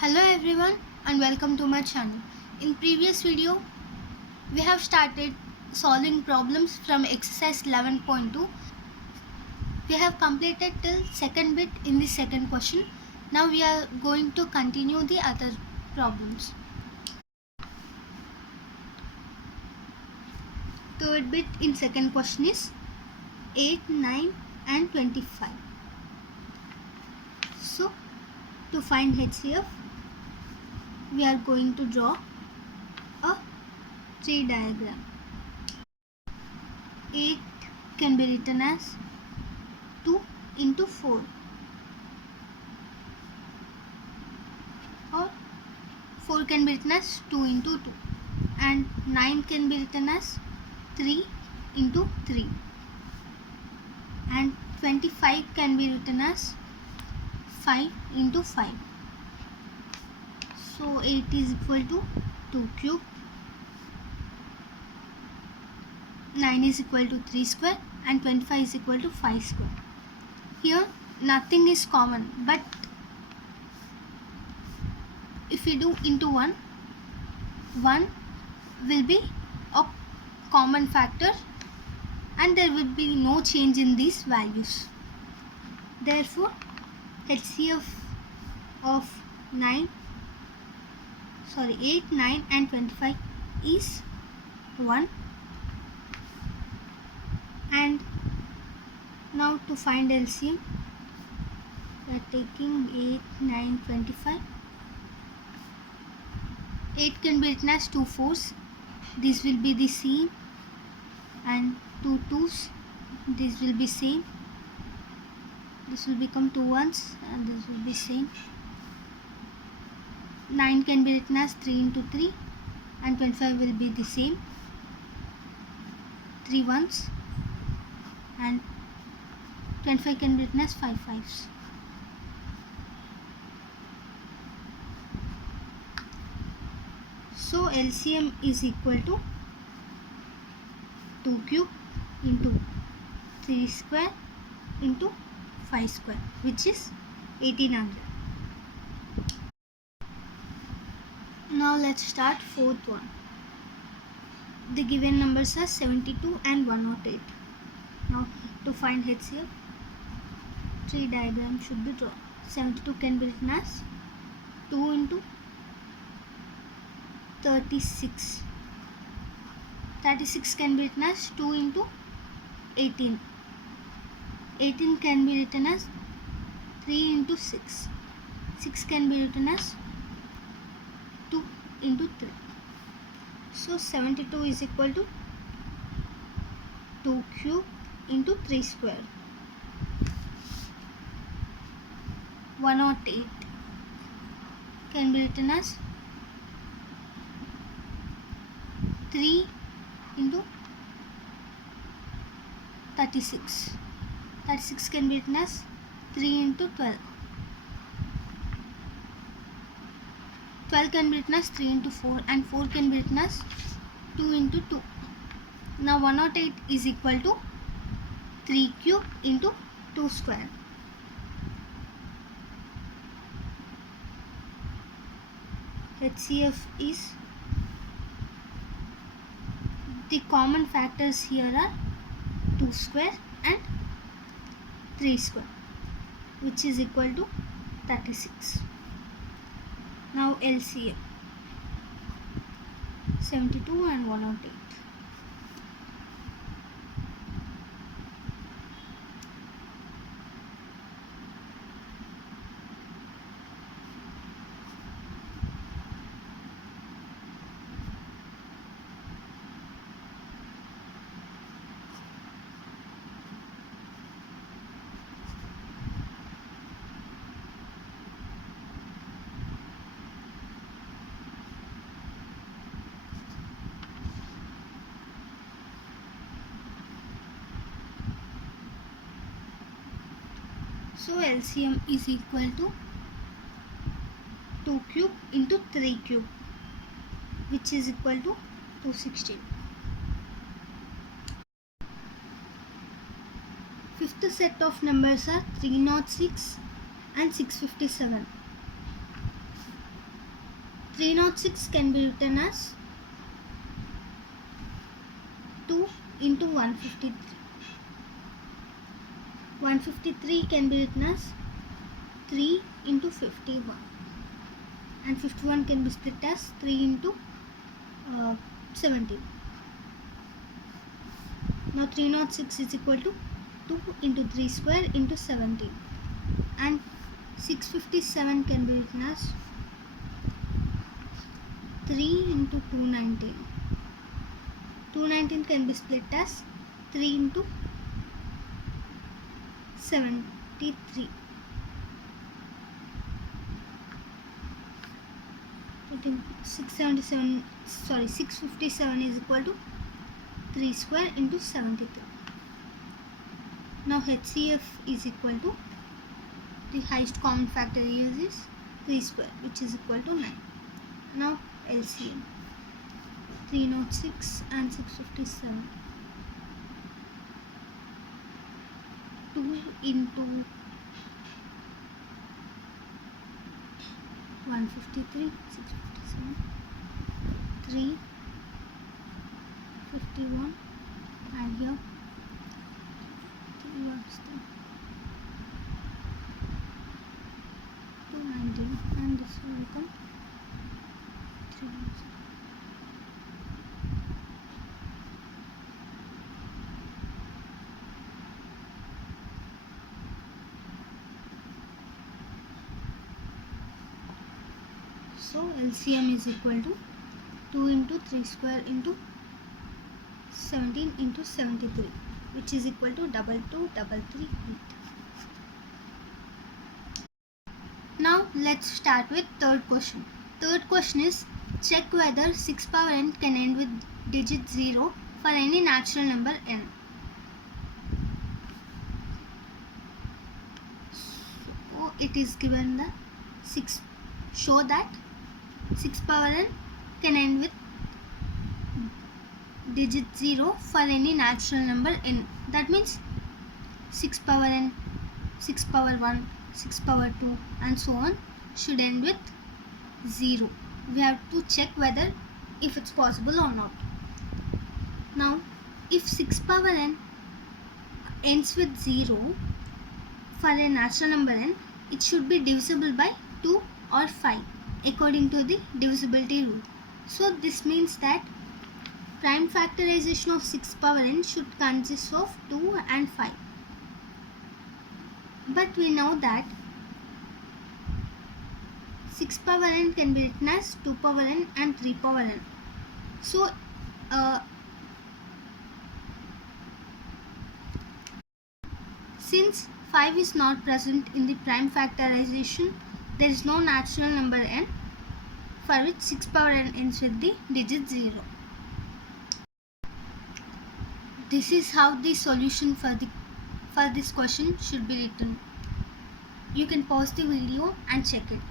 Hello everyone and welcome to my channel. In previous video we have started solving problems from exercise 11.2. We have completed till second bit in the second question. Now we are going to continue the other problems. Third bit in second question is 8, 9 and 25. So to find HCF we are going to draw a tree diagram. 8 can be written as 2 into 4 or 4 can be written as 2 into 2 and 9 can be written as 3 into 3 and 25 can be written as 5 into 5. So 8 is equal to 2 cube, 9 is equal to 3 square and 25 is equal to 5 square. Here nothing is common, but if we do into 1 will be a common factor and there will be no change in these values. Therefore HCF of 8, 9 and 25 is 1. And now to find LCM we are taking 8, 9, 25. 8 can be written as 2 4s, this will be the same, and 2 2s, this will be same, this will become 2 1s and this will be same. 9 can be written as 3 into 3 and 25 will be the same, 3 1s, and 25 can be written as 5 5s. So LCM is equal to 2 cube into 3 square into 5 square, which is 1800. Now let's start fourth one. The given numbers are 72 and 108. Now to find HCF, tree diagram should be drawn. 72 can be written as 2 into 36. 36 can be written as 2 into 18. 18 can be written as 3 into 6. 6 can be written as 2 into 3. So 72 is equal to 2 cube into 3 square. 108 can be written as 3 into 36. 36 can be written as 3 into 12. 12 can be written as 3 into 4 and 4 can be written as 2 into 2. Now 108 is equal to 3 cube into 2 square. HCF is, the common factors here are 2 square and 3 square, which is equal to 36. Now LCM 72 and 108. So LCM is equal to 2 cube into 3 cube, which is equal to 216. Fifth set of numbers are 306 and 657. 306 can be written as 2 into 153. 153 can be written as 3 into 51. And 51 can be split as 3 into 17. Now 306 is equal to 2 into 3 square into 17. And 657 can be written as 3 into 219. 219 can be split as 3 into 73. 657 is equal to 3 square into 73. Now HCF is equal to, the highest common factor here is 3 square, which is equal to 9. Now LCM, 306 and 657. 2 into 153, 657, 3, 51, and here 3 what's the 219, and this will become 3. So LCM is equal to 2 into 3 square into 17 into 73, which is equal to 22338. Now let's start with third question. Third question is, check whether 6 power n can end with digit 0 for any natural number n. So it is given the 6. Show that 6 power n can end with digit 0 for any natural number n. That means 6 power n, 6 power 1, 6 power 2 and so on should end with 0. We have to check whether if it's possible or not. Now if 6 power n ends with 0 for a natural number n, it should be divisible by 2 or 5 according to the divisibility rule. So this means that prime factorization of 6 power n should consist of 2 and 5. But we know that 6 power n can be written as 2 power n and 3 power n. So since 5 is not present in the prime factorization, there is no natural number n for which 6 power n ends with the digit 0. This is how the solution for this question should be written. You can pause the video and check it.